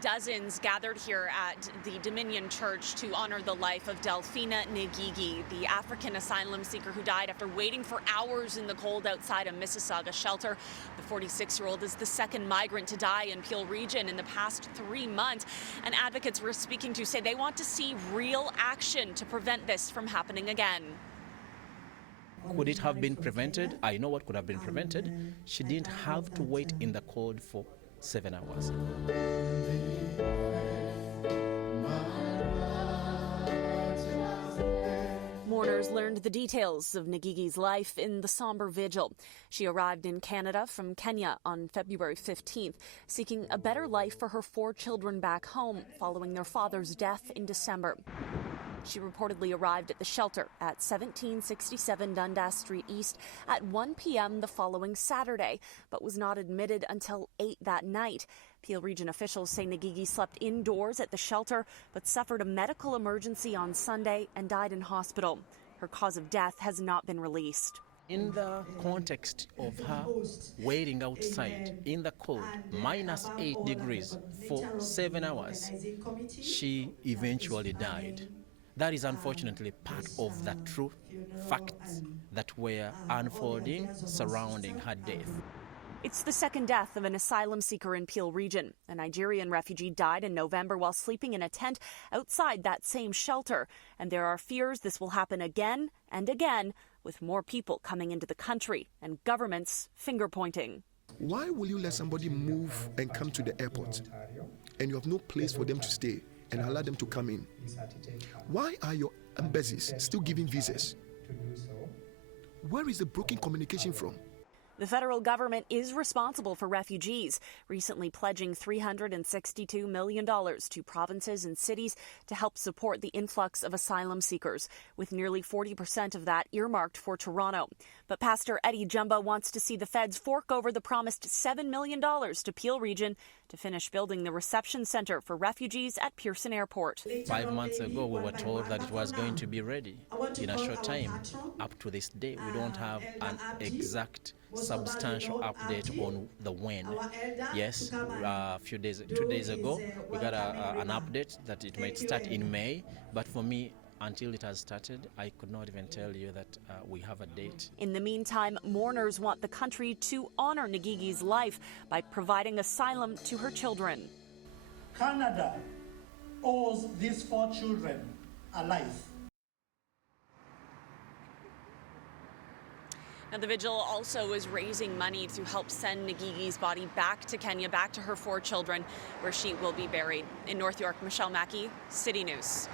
dozens gathered here at the Dominion Church to honor the life of Delphina Ngigi, the African asylum seeker who died after waiting for hours in the cold outside a Mississauga shelter. The 46-year-old is the second migrant to die in Peel region in the past 3 months. And advocates we're speaking to say they want to see real action to prevent this from happening again. Could it have been prevented? I know what could have been prevented. She didn't have to wait in the cold for 7 hours. Mourners learned the details of Ngigi's life in the somber vigil. She arrived in Canada from Kenya on February 15th, seeking a better life for her 4 children back home following their father's death in December. She reportedly arrived at the shelter at 1767 Dundas Street East at 1 p.m. the following Saturday, but was not admitted until 8 that night. Peel region officials say Ngigi slept indoors at the shelter, but suffered a medical emergency on Sunday and died in hospital. Her cause of death has not been released. In the context of her waiting outside in the cold, -8 degrees for 7 hours, she eventually died. That is unfortunately part of the true facts that were unfolding surrounding her death. It's the second death of an asylum seeker in Peel region. A Nigerian refugee died in November while sleeping in a tent outside that same shelter. And there are fears this will happen again and again, with more people coming into the country and governments finger-pointing. Why will you let somebody move and come to the airport and you have no place for them to stay and allow them to come in? Why are your embassies still giving visas? Where is the broken communication from? The federal government is responsible for refugees, recently pledging $362 million to provinces and cities to help support the influx of asylum seekers, with nearly 40% of that earmarked for Toronto. But Pastor Eddie Jumba wants to see the feds fork over the promised $7 million to Peel region to finish building the reception center for refugees at Pearson Airport. 5 months ago, we were told that it was going to be ready in a short time. Up to this day, we don't have an exact substantial update on the when. Yes, two days ago, we got an update that it might start in May, but for me, until it has started, I could not even tell you that we have a date. In the meantime, mourners want the country to honor Ngigi's life by providing asylum to her children. Canada owes these 4 children a life. Now, the Vigil also is raising money to help send Ngigi's body back to Kenya, back to her 4 children, where she will be buried. In North York, Mackey, City News.